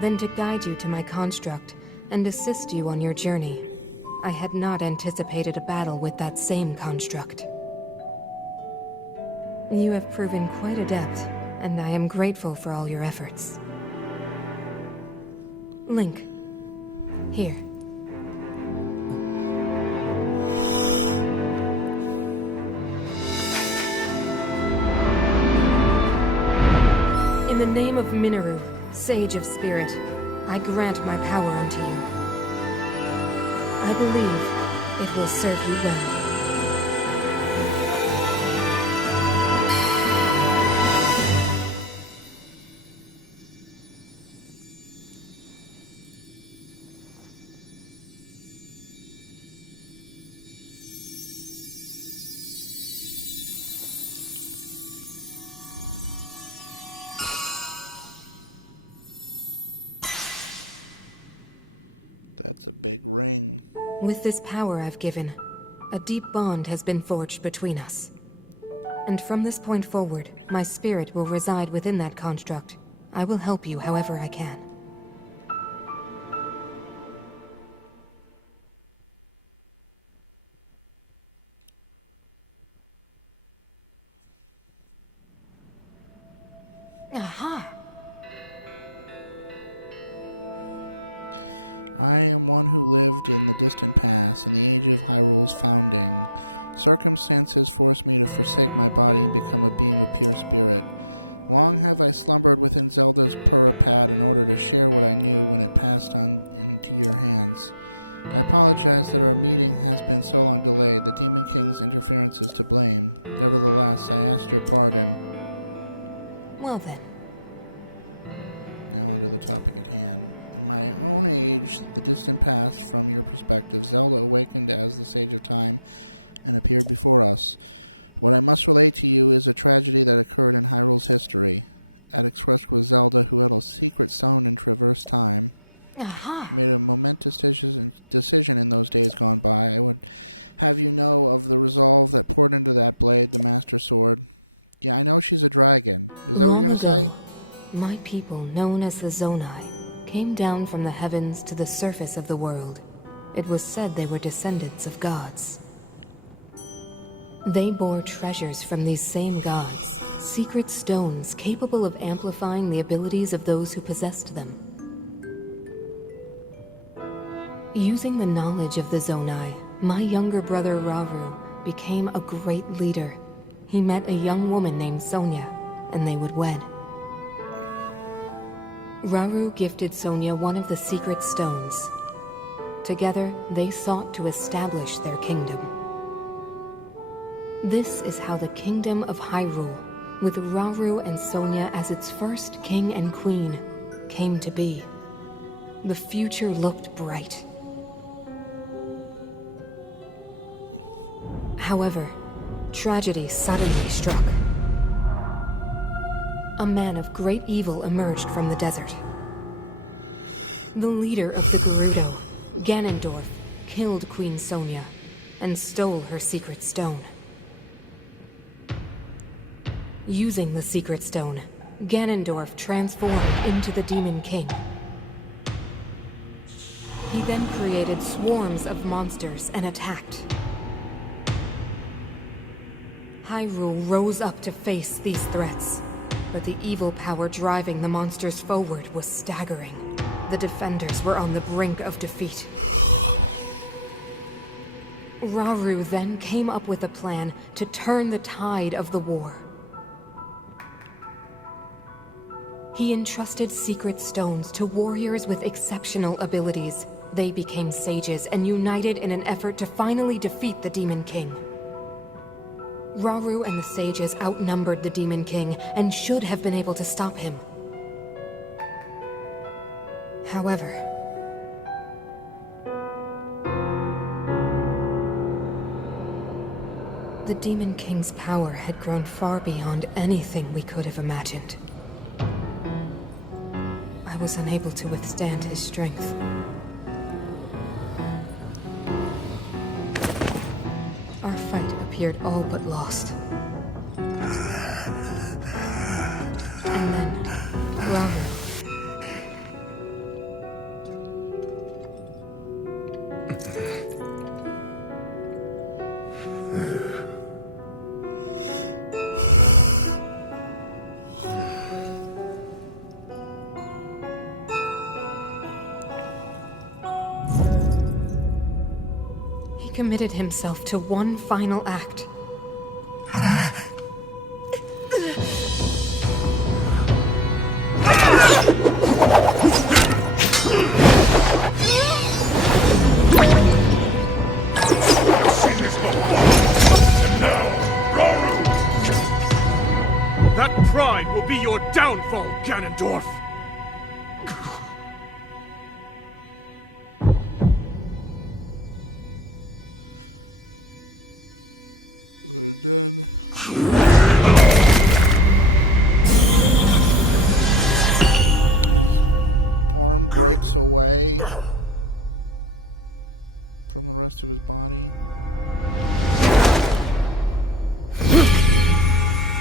then to guide you to my construct and assist you on your journey. I had not anticipated a battle with that same construct. You have proven quite adept, and I am grateful for all your efforts. Link, here. In the name of Minoru, Sage of Spirit, I grant my power unto you. I believe it will serve you well. That's a big ring. With this power I've given, a deep bond has been forged between us. And from this point forward, my spirit will reside within that construct. I will help you however I can. Aha! I am one who lived in the distant past, in the age of Hyrule's founding. Circumstances forced me to forsake my body and become a being of pure spirit. Long have I slumbered within Zelda's Purapad in order to share what I knew when it passed on into your hands. I apologize that our meeting has been so long delayed. The Demon King's interference is to blame. Nevertheless, I ask your pardon. Well then. Now onto the topic at hand. In my own age, the distant past, from your perspective, Zelda awakened as the Sage of Time and appeared before us. What I must relate to you is a tragedy that occurred in Hyrule's history. At expressed with Zelda, who had a secret stone and traversed time. Aha! She made a momentous decision in those days gone by. I would have you know of the resolve that poured into that blade, the Master Sword. Yeah, I know she's a dragon. Is that what you're going to say? My people, known as the Zonai, came down from the heavens to the surface of the world. It was said they were descendants of gods. They bore treasures from these same gods, secret stones capable of amplifying the abilities of those who possessed them. Using the knowledge of the Zonai, my younger brother Rauru became a great leader. He met a young woman named Sonia, and they would wed. Rauru gifted Sonia one of the secret stones. Together, they sought to establish their kingdom. This is how the kingdom of Hyrule, with Rauru and Sonia as its first king and queen, came to be. The future looked bright. However, tragedy suddenly struck. A man of great evil emerged from the desert. The leader of the Gerudo, Ganondorf, killed Queen Sonia and stole her secret stone. Using the secret stone, Ganondorf transformed into the Demon King. He then created swarms of monsters and attacked. Hyrule rose up to face these threats. But the evil power driving the monsters forward was staggering. The defenders were on the brink of defeat. Rauru then came up with a plan to turn the tide of the war. He entrusted secret stones to warriors with exceptional abilities. They became sages and united in an effort to finally defeat the Demon King. Rauru and the sages outnumbered the Demon King and should have been able to stop him. However, the Demon King's power had grown far beyond anything we could have imagined. I was unable to withstand his strength. Our fight appeared all but lost. And then, Rauru. committed himself to one final act. That pride will be your downfall, Ganondorf! And then... his arm breaks away from the rest of his body.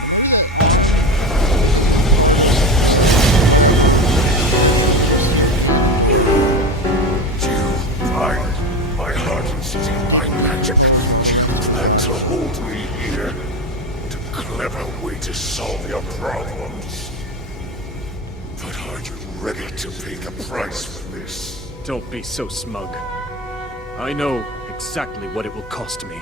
Or maybe that arm, because it was part of the whatever ritual to seal Ganondorf, didn't decompose while the rest of his body did. It's a clever way to solve your problems. But are you ready to pay the price for this? Don't be so smug. I know exactly what it will cost me.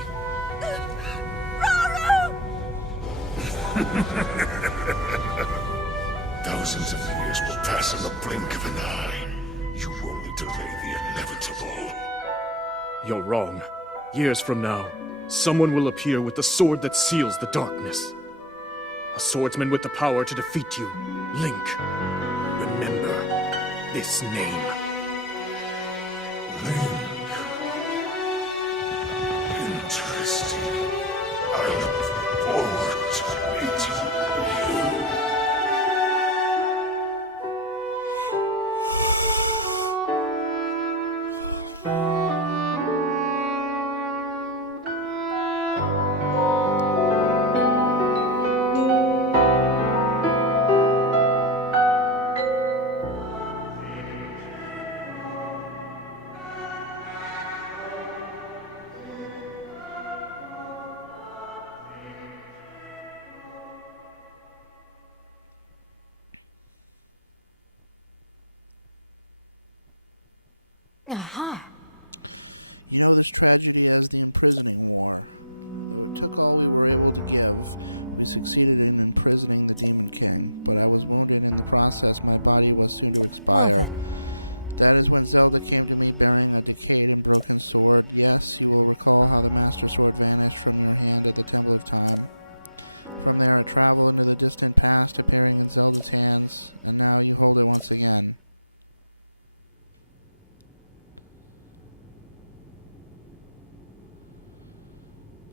Thousands of years will pass in the blink of an eye. You only delay the inevitable. You're wrong. Years from now, someone will appear with the sword that seals the darkness. A swordsman with the power to defeat you. Link. Remember this name. Link. Interesting. I look forward to meeting you. Aha! You know this tragedy as the imprisoning war. Though it took all we were able to give, we succeeded in imprisoning the Demon King, but I was wounded in the process. My body was soon to expire. That is when Zelda came to me bearing a decayed and broken sword. Yes, you will recall how the Master Sword vanished from your hand at the Temple of Time. From there it traveled into the distant past, appearing in Zelda's hands, and now you hold it once again.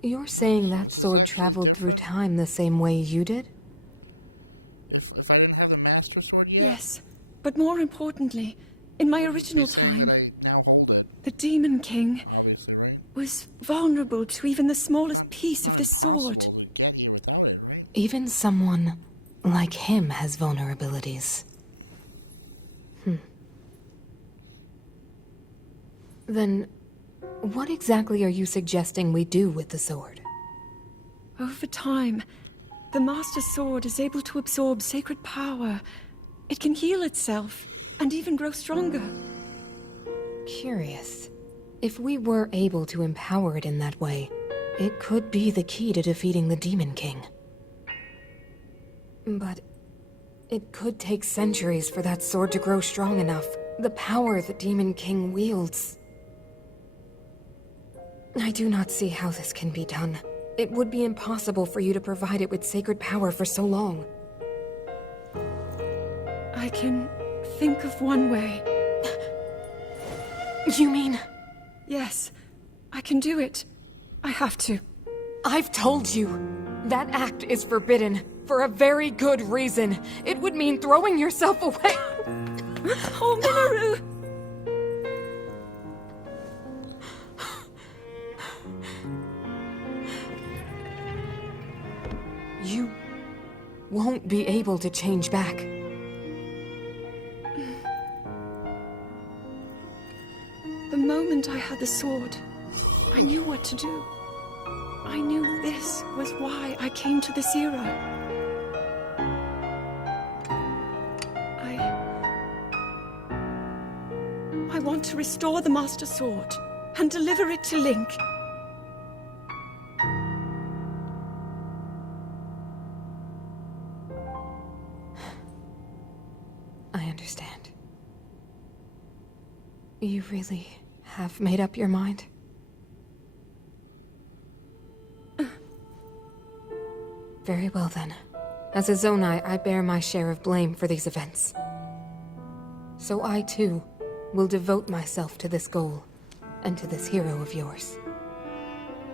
You're saying so that this is sword actually traveled different? through time the same way you did? If I didn't have the Master Sword yet, Yes, but more importantly, in my you wouldn't original be saying time, that I now hold it, the Demon King obviously, right? was vulnerable to even the smallest piece It's not of the impossible sword. to get here without it, right? Even someone like him has vulnerabilities. Then, what exactly are you suggesting we do with the sword? Over time, the Master Sword is able to absorb sacred power. It can heal itself, and even grow stronger. Curious. If we were able to empower it in that way, it could be the key to defeating the Demon King. But it could take centuries for that sword to grow strong enough. The power the Demon King wields. I do not see how this can be done. It would be impossible for you to provide it with sacred power for so long. I can think of one way. You mean? Yes, I can do it. I have to. I've told you. That act is forbidden, for a very good reason. It would mean throwing yourself away. Oh, Minoru! You won't be able to change back. The moment I had the sword, I knew what to do. I knew this was why I came to this era. I want to restore the Master Sword and deliver it to Link. You really have made up your mind? Very well then. As a Zonai, I bear my share of blame for these events. So I too will devote myself to this goal and to this hero of yours.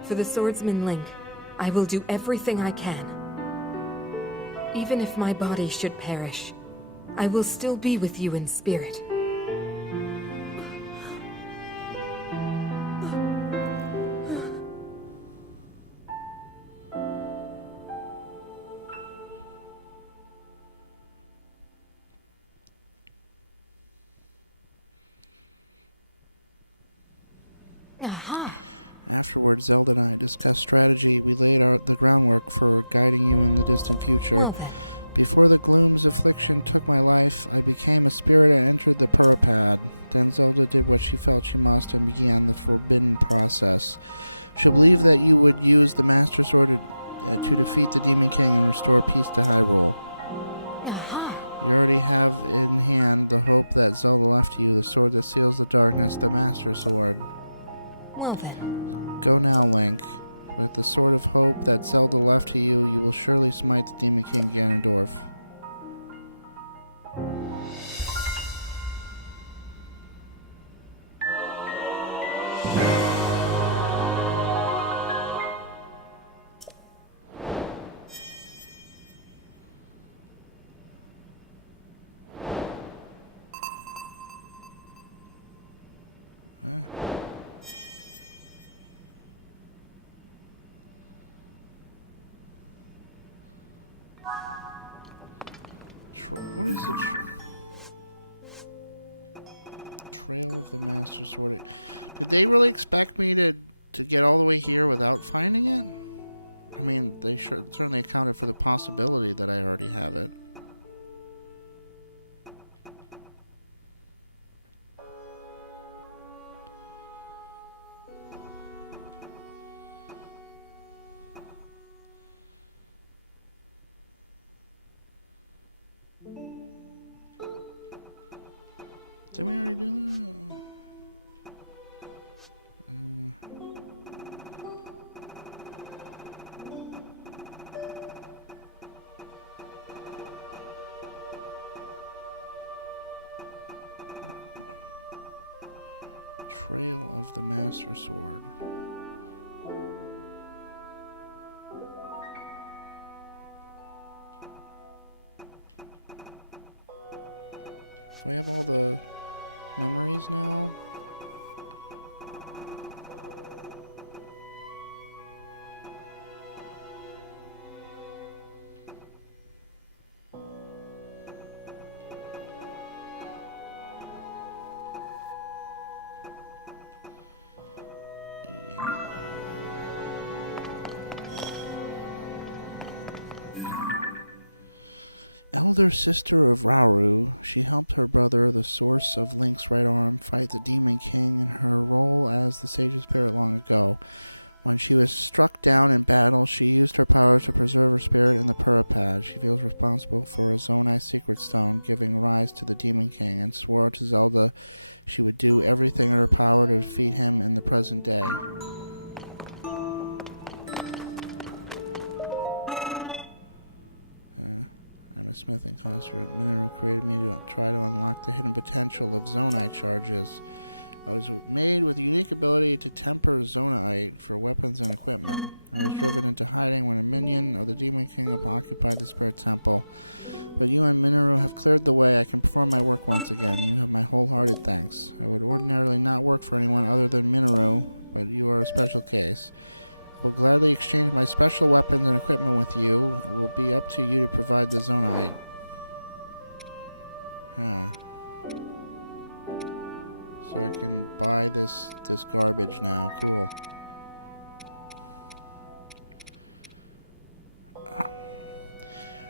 For the swordsman Link, I will do everything I can. Even if my body should perish, I will still be with you in spirit. Aha! Afterwards, Zelda and I discussed strategy. We laid out the groundwork for guiding you in the distant future. Well then. Before the gloom's affliction took my life, I became a spirit and entered the Purapad. Then Zelda did what she felt she must and began the forbidden process. She believed that you would use the Master Sword to defeat the Demon King and restore peace to Hyrule. Aha! You already have in hand the hope that Zelda left to you, the sword that seals the darkness, the Master Sword. Well then. Go now, Link. With the sword of hope that Zelda left to you, you will surely smite the Demon King Ganondorf. Huh? What is the Trail of the Master Sword? Did they really expect me to get all the way here without finding it? I mean, they certainly accounted for the possibility that I already have it. Did we already do that? Trail of the Master Sword. So we have all the memories now. Elder sister of Rauru, she helped her brother, the source of Link's right arm, fight the Demon King in her role as the Sage's Spirit long ago. When she was struck down in battle, she used her power to preserve her spirit in the Purapad. She feels responsible for a Zonai Secret Stone, giving rise to the Demon King, and swore to Zelda she would do everything in her power to defeat him in the present day. I'm a smithing consulate. Minoru created me to try to unlock the hidden potential of Zonai charges. I was made with a unique ability to temper Zonite for weapons and equipment. I was driven into hiding when a minion of the Demon King occupied the Spirit Temple. But you and Minoru have cleared the way. I can perform my work once again. You have my wholehearted thanks. I would ordinarily not work for anyone other than Minoru, but you are a special case. I will gladly exchange my special weapons and equipment with you. It will be up to you to provide the Zonite. Huh. So I can buy this garbage now. Cool.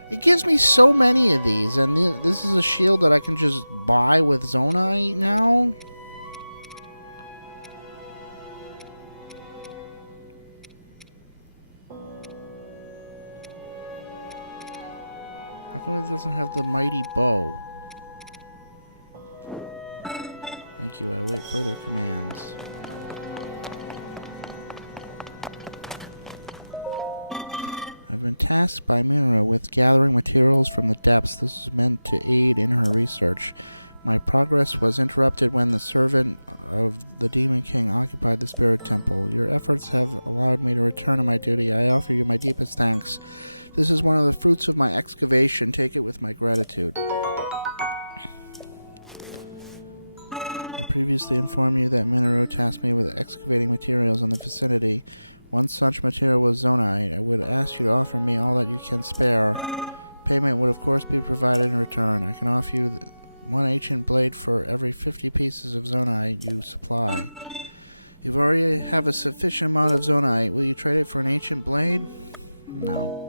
It gives me so many of these, and this is a shield that I can just buy with Zonite now? How come it doesn't have the mighty bow? A Thank you. I await further commands. I've been tasked by Minora with gathering materials from the depths. This is meant to aid in her research. My progress was interrupted when the servant of the Demon King occupied the Spirit Temple. Your efforts have allowed me to return to my duty. I offer you my deepest thanks. This is one of the fruits of my excavation. Take it with my gratitude. I previously informed you that Minora tasked me with excavating materials in the vicinity. One such material was zonite. I would ask you to offer me all that you can spare. Payment would of course be provided in return. I can offer you one ancient blade for every 50 pieces of zonite you supply. You already have a sufficient amount of zonite. Will you trade it for an ancient blade? No.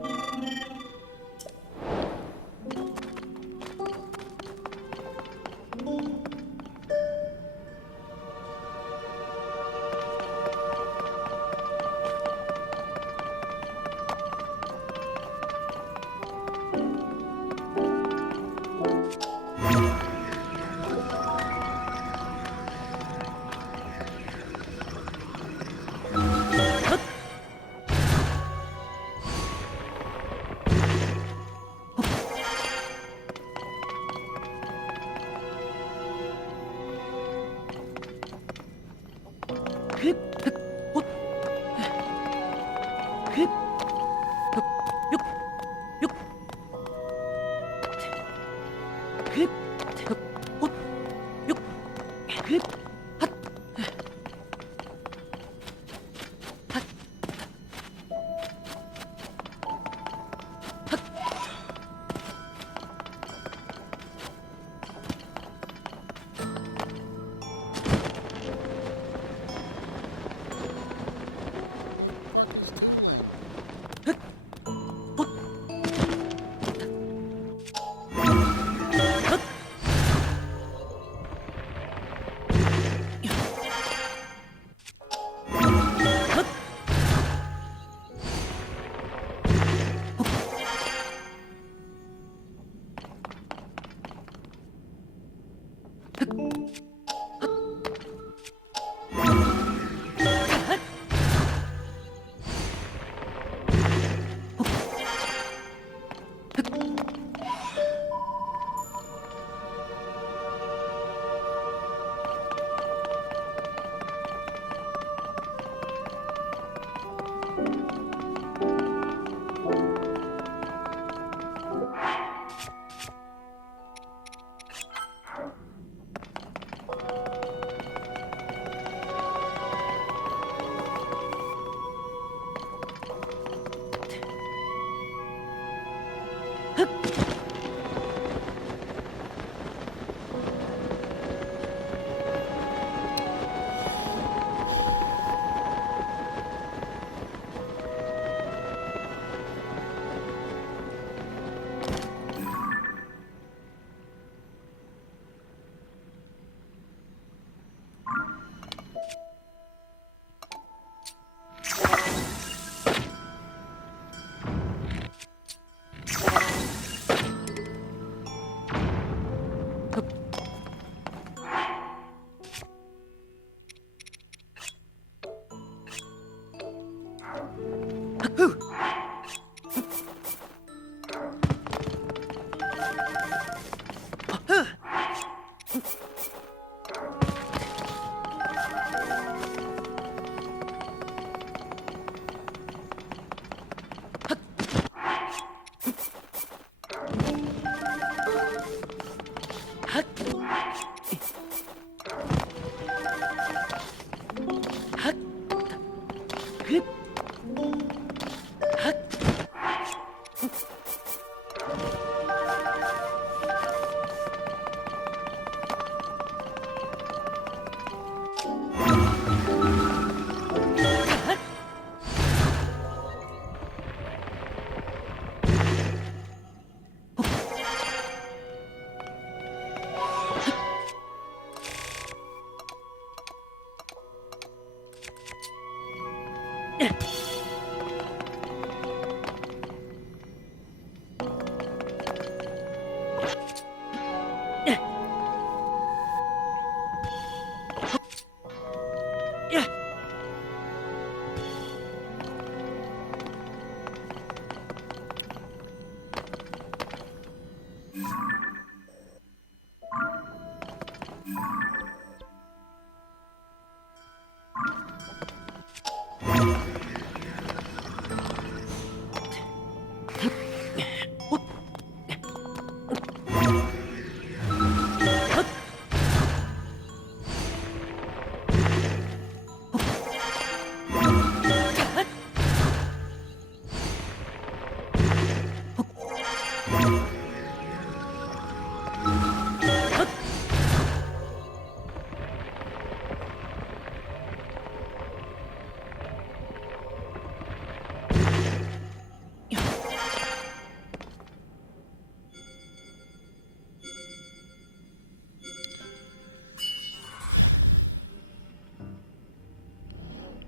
Who the fuck is Tulin?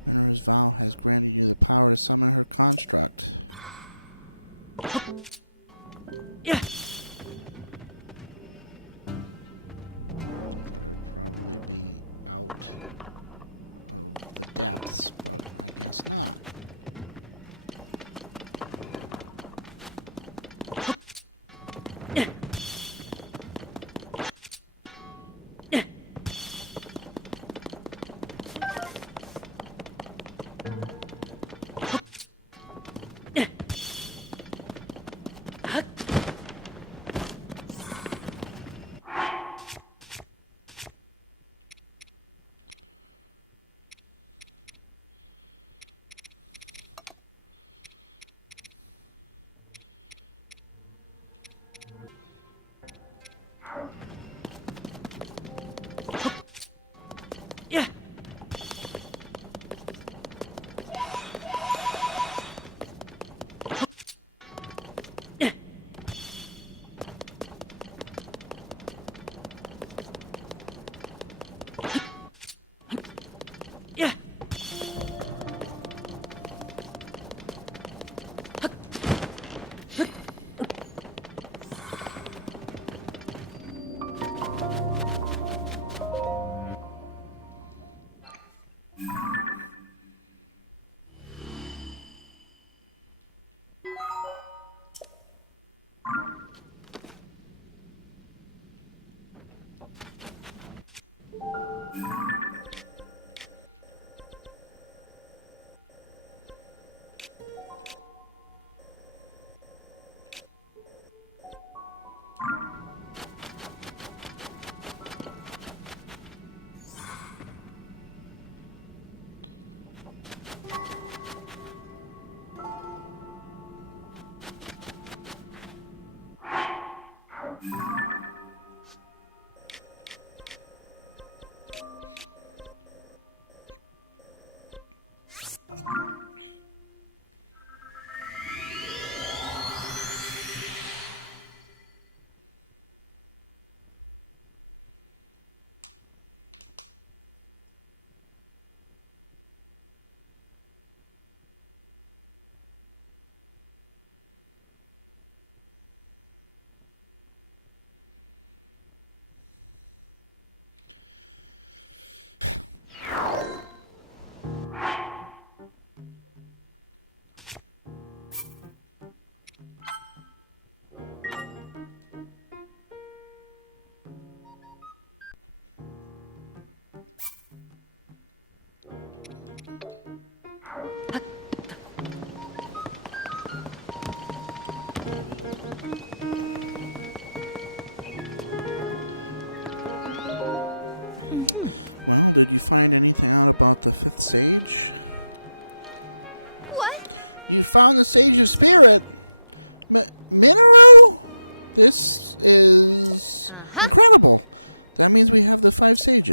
Minera's vow has granted you the power to summon her construct. Yeah. Thought I'd probably be out of the depths, but I guess not. Yeah. Yeah. Well, did you find anything out about the fifth sage? What? You found the Sage of Spirit? Minoru? This is incredible. That means we have the 5 sages.